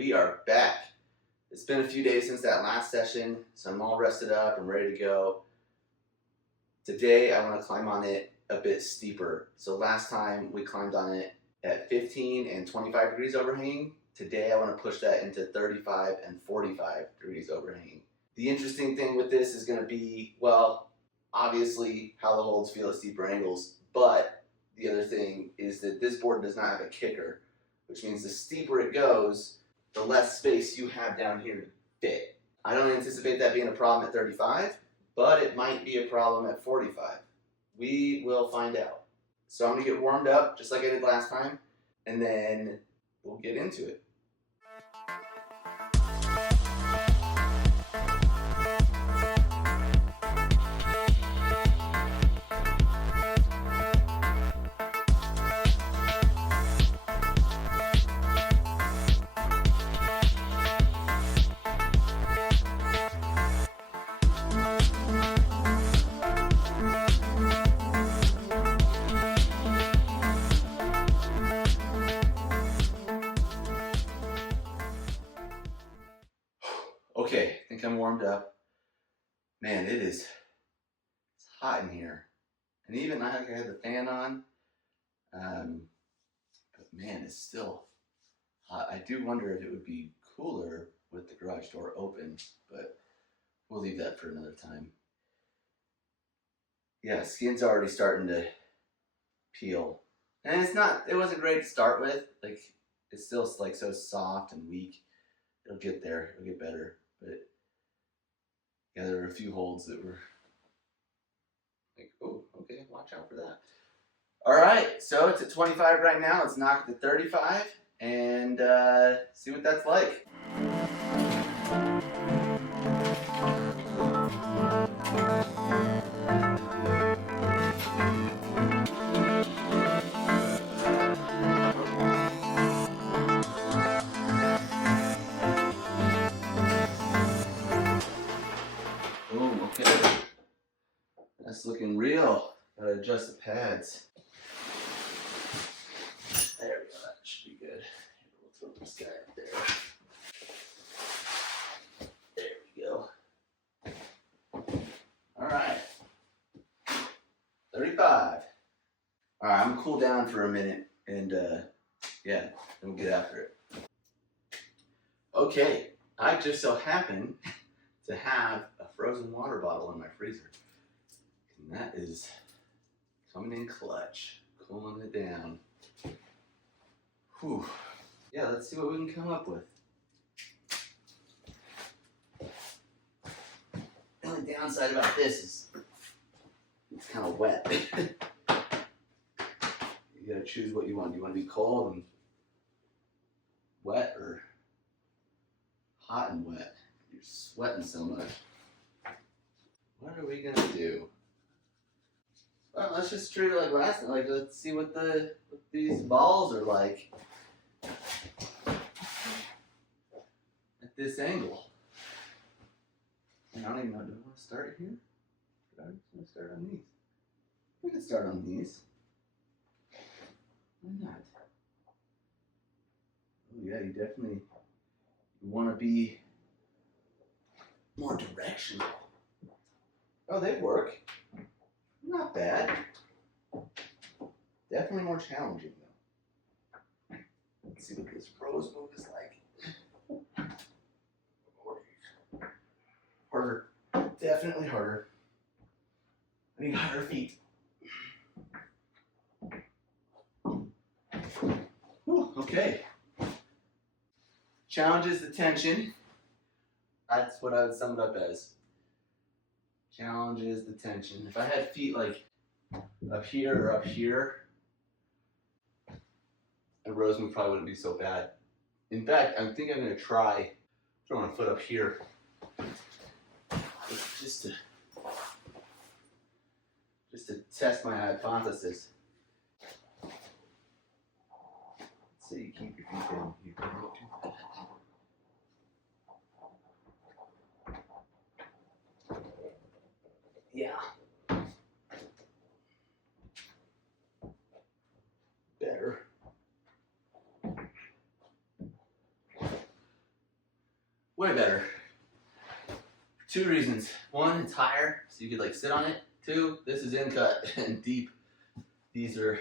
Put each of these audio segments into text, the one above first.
we are back. It's been a few days since that last session, so I'm all rested up and ready to go. Today I want to climb on it a bit steeper. So last time we climbed on it at 15 and 25 degrees overhang. Today I want to push that into 35 and 45 degrees overhang. The interesting thing with this is going to be, well, obviously how the holds feel at steeper angles, but the other thing is that this board does not have a kicker, which means the steeper it goes, the less space you have down here to fit. I don't anticipate that being a problem at 35, but it might be a problem at 45. We will find out. So I'm gonna get warmed up just like I did last time, and then we'll get into it. Okay, I think I'm warmed up. Man, it's hot in here. And even like I had the fan on, but man, it's still hot. I do wonder if it would be cooler with the garage door open, but we'll leave that for another time. Yeah, skin's already starting to peel. And it wasn't great to start with. Like, it's still like so soft and weak. It'll get there, it'll get better. But yeah, there were a few holds that were like, oh, okay, watch out for that. All right, so it's at 25 right now. Let's knock it to 35 and see what that's like. That's looking real. Gotta adjust the pads. There we go, that should be good. We'll throw this guy up there. There we go. Alright. 35. Alright, I'm gonna cool down for a minute and yeah, then we'll get after it. Okay, I just so happen to have a frozen water bottle in my freezer. And that is coming in clutch, cooling it down. Whew. Yeah, let's see what we can come up with. The only downside about this is it's kind of wet. You gotta choose what you want. Do you want to be cold and wet or hot and wet? You're sweating so much. What are we gonna do? Well, let's just treat it like last night. Like, let's see what these balls are like at this angle. And I don't even know. Do I want to start it here? Do I want to start on these? We can start on these. Why not? Oh yeah, you definitely want to be more directional. Oh, they work. Not bad. Definitely more challenging though. Let's see what this rose move is like. Harder. Definitely harder. I need harder feet. Whew, okay. Challenges the tension. That's what I would sum it up as. Challenges the tension. If I had feet like up here or up here, a rose move probably wouldn't be so bad. In fact, I think I'm going to try throwing a foot up here just to test my hypothesis. Let's say you keep your feet down. You can go too fast. Yeah. Better. Way better. Two reasons. One, it's higher, so you could like sit on it. Two, this is in cut and deep. These are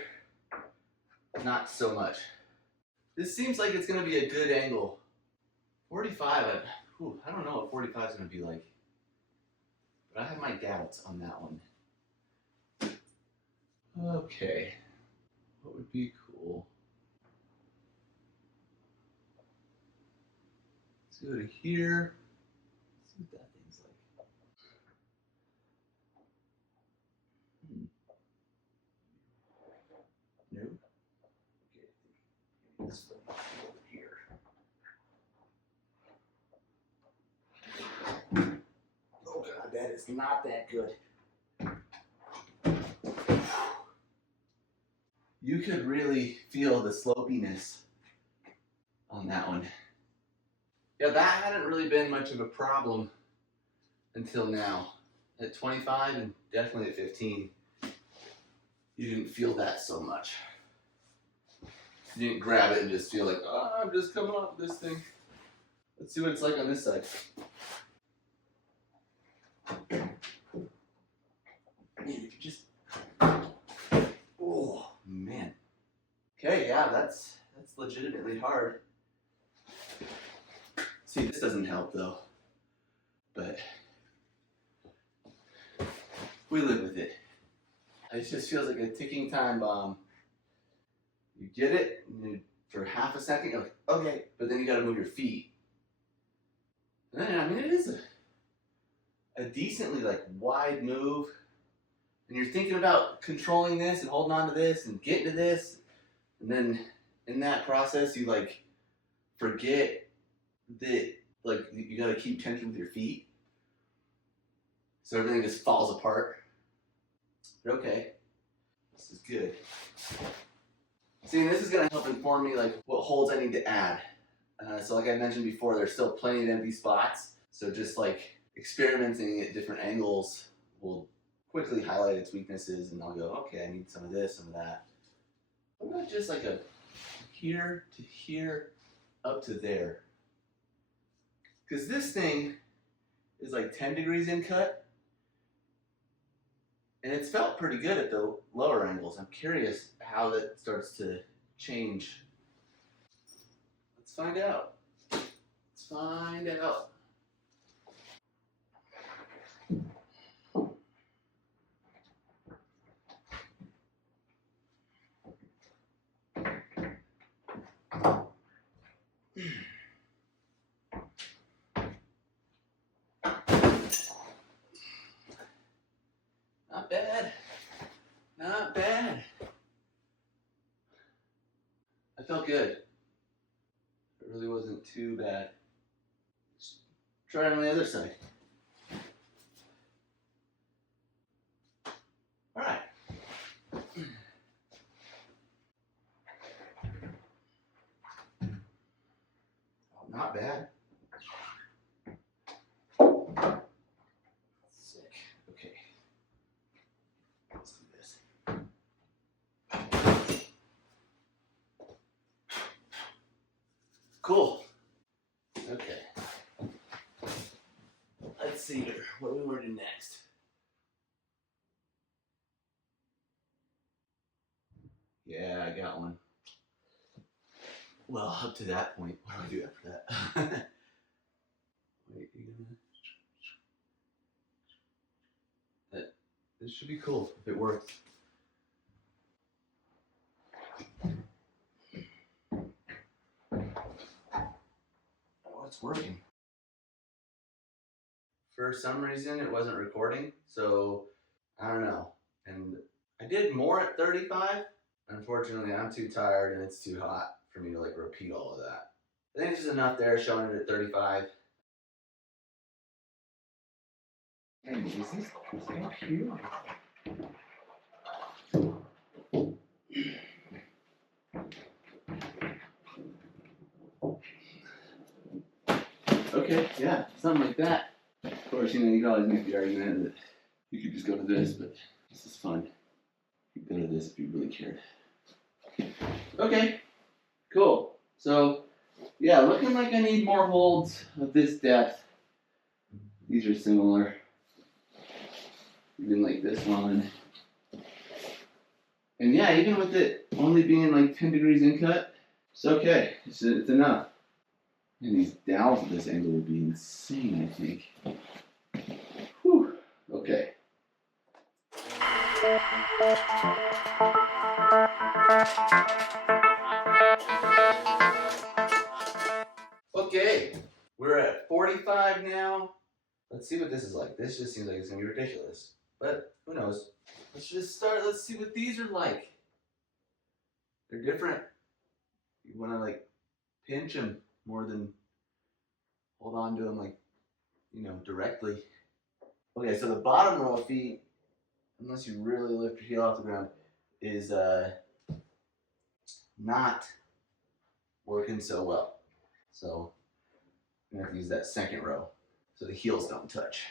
not so much. This seems like it's gonna be a good angle. 45, I don't know what 45 is gonna be like. But I have my doubts on that one. Okay, what would be cool? Let's go to here. Let's see what that thing's like. No? Okay, this one over here. Oh god, that is not that good. You could really feel the slopiness on that one. Yeah, that hadn't really been much of a problem until now. At 25 and definitely at 15, you didn't feel that so much. You didn't grab it and just feel like, oh, I'm just coming off this thing. Let's see what it's like on this side. You could just, oh man. Okay, yeah, that's legitimately hard. See, this doesn't help though, but we live with it. It just feels like a ticking time bomb. You get it and for half a second, you're like, okay, but then you gotta move your feet. And then, I mean, it is a decently like wide move, and you're thinking about controlling this and holding on to this and getting to this, and then in that process, you like forget that like you gotta keep tension with your feet, so everything just falls apart. But okay, this is good. See, and this is gonna help inform me like what holds I need to add. So like I mentioned before, there's still plenty of empty spots. So just like experimenting at different angles will quickly highlight its weaknesses, and I'll go, okay, I need some of this, some of that. What about just like a here to here, up to there? Because this thing is like 10 degrees in cut, and it's felt pretty good at the lower angles. I'm curious how that starts to change. Let's find out. Let's find out. Not bad. Not bad. I felt good. It really wasn't too bad. Let's try it on the other side. All right. Oh, not bad. Sick. Okay. Let's do this. Cool. Okay. Let's see here. What do we want to do next? Yeah, I got one. Well, up to that point, what do I do after that? Wait, you gonna... This should be cool if it works. Oh, it's working. For some reason, it wasn't recording, so I don't know. And I did more at 35. Unfortunately, I'm too tired and it's too hot for me to like repeat all of that. I think it's just enough there showing it at 35. And this is so cute. Okay, yeah, something like that. Of course, you know, you can always make the argument that you could just go to this, but this is fun. You could go to this if you really cared. Okay, cool. So Yeah, looking like I need more holds of this depth. These are similar. Even like this one. And yeah, even with it only being like 10 degrees in cut, it's okay. It's enough. And these dowels at this angle will be insane, I think. Whew. Okay. Okay. We're at 45 now. Let's see what this is like. This just seems like it's gonna be ridiculous. But who knows? Let's just start. Let's see what these are like. They're different. You wanna like pinch them more than hold on to them like, directly. Okay, so the bottom row of feet, unless you really lift your heel off the ground, is not working so well. So I'm gonna have to use that second row so the heels don't touch.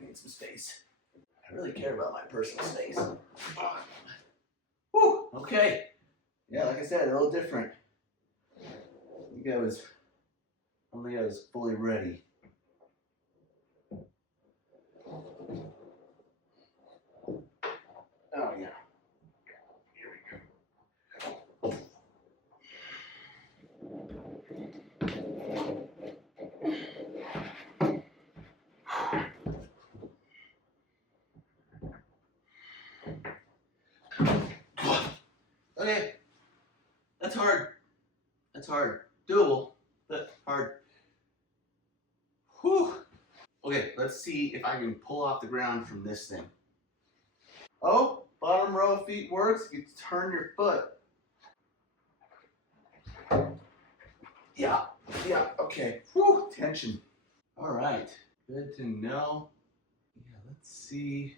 We need some space. I really care about my personal space. Whew, okay. Yeah, like I said, a little different. I don't think I was fully ready. Oh yeah. Here we go. Okay. That's hard. That's hard. Doable, but hard. Whew. Okay, let's see if I can pull off the ground from this thing. Oh, bottom row of feet works. You turn your foot. Yeah, okay. Whew, tension. All right, good to know. Yeah, let's see.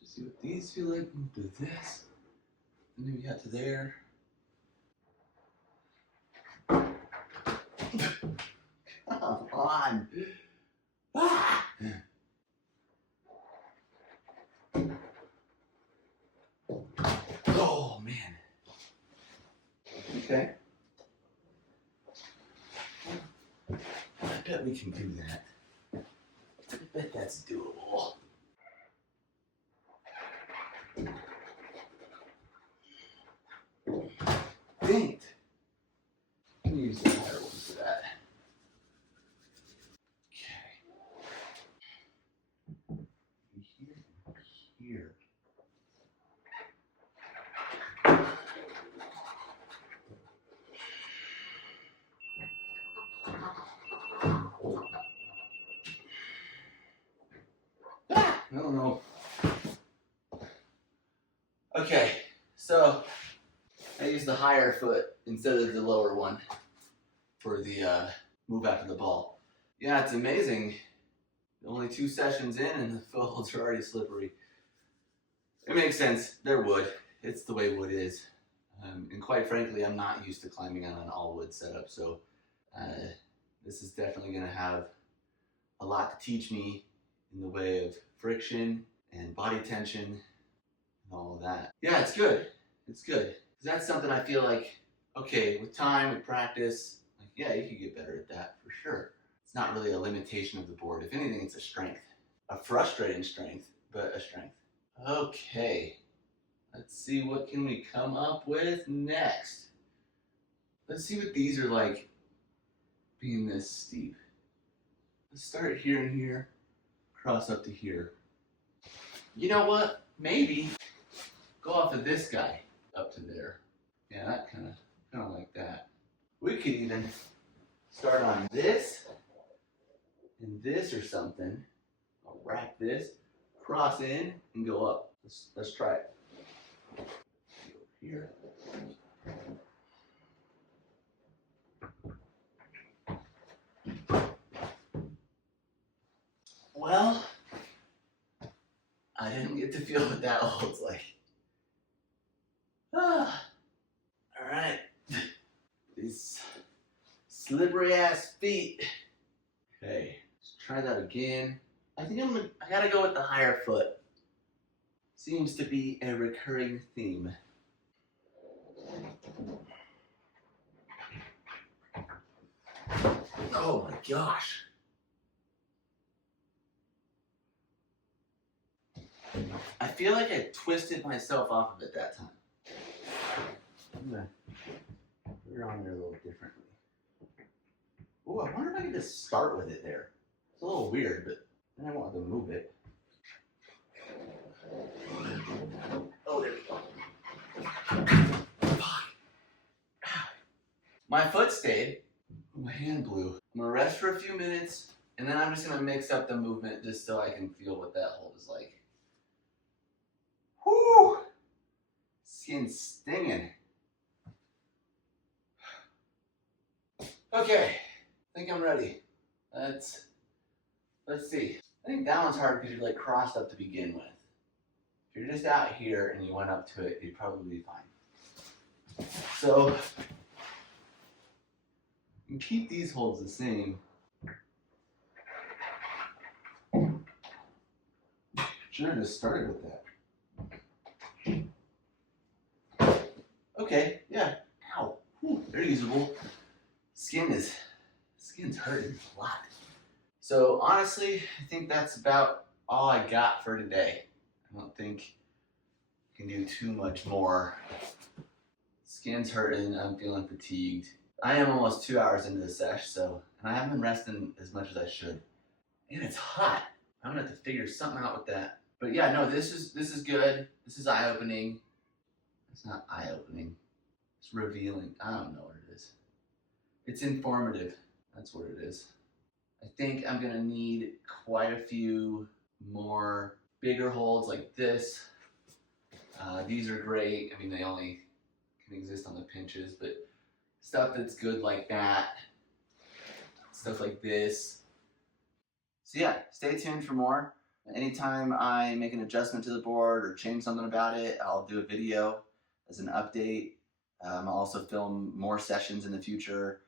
Let's see what these feel like. Do this. And then we got to there. Come on. Ah! Oh, man. Okay. I bet we can do that. I bet that's doable. Dang it. I'm gonna use the higher one for that. Okay. Here. Ah, I don't know. Okay, so I use the higher foot instead of the lower one for the move after the ball. Yeah, it's amazing. Only 2 sessions in and the footholds are already slippery. It makes sense. They're wood. It's the way wood is. And quite frankly, I'm not used to climbing on an all wood setup, so this is definitely going to have a lot to teach me in the way of friction and body tension and all of that. Yeah, it's good. It's good. That's something I feel like, okay, with time, with practice, like, yeah, you could get better at that for sure. It's not really a limitation of the board. If anything, it's a strength. A frustrating strength, but a strength. Okay, let's see what can we come up with next. Let's see what these are like being this steep. Let's start here and here, cross up to here. You know what? Maybe go off of this guy up to there. Yeah, that kind of like that. We could even start on this and this or something. I'll wrap this, cross in, and go up. Let's try it. Here. Well, I didn't get to feel what that holds like. Ah, all right. These slippery ass feet. Okay, let's try that again. I think I gotta go with the higher foot. Seems to be a recurring theme. Oh my gosh. I feel like I twisted myself off of it that time. I'm gonna put it on there a little differently. Oh, I wonder if I can just start with it there. It's a little weird, but then I won't have to move it. Oh, there we go. My foot stayed. My hand blew. I'm gonna rest for a few minutes, and then I'm just gonna mix up the movement just so I can feel what that hold is like. Whoo! Skin's stinging. Okay, I think I'm ready. Let's see. I think that one's hard because you're like crossed up to begin with. If you're just out here and you went up to it, you'd probably be fine. So, you can keep these holds the same. Should have just started with that. Okay, yeah. Ow. Whew, they're usable. Skin's hurting a lot. So honestly, I think that's about all I got for today. I don't think I can do too much more. Skin's hurting, I'm feeling fatigued. I am almost 2 hours into the sesh, and I haven't been resting as much as I should. And it's hot. I'm gonna have to figure something out with that. But yeah, no, this is good. This is eye-opening. It's not eye-opening. It's revealing. I don't know what it is. It's informative. That's what it is. I think I'm gonna need quite a few more bigger holds like this. These are great. I mean, they only can exist on the pinches, but stuff that's good like that, stuff like this. So yeah, stay tuned for more. Anytime I make an adjustment to the board or change something about it, I'll do a video as an update. I'll also film more sessions in the future,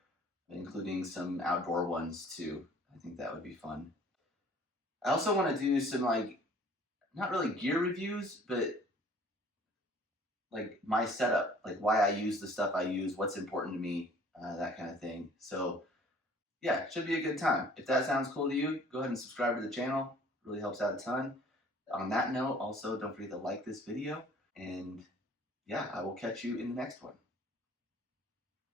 including some outdoor ones too. I think that would be fun. I also want to do some not really gear reviews, but like my setup, like why I use the stuff I use, what's important to me, that kind of thing. So yeah, it should be a good time. If that sounds cool to you, go ahead and subscribe to the channel. It really helps out a ton. On that note, also don't forget to like this video, and yeah, I will catch you in the next one.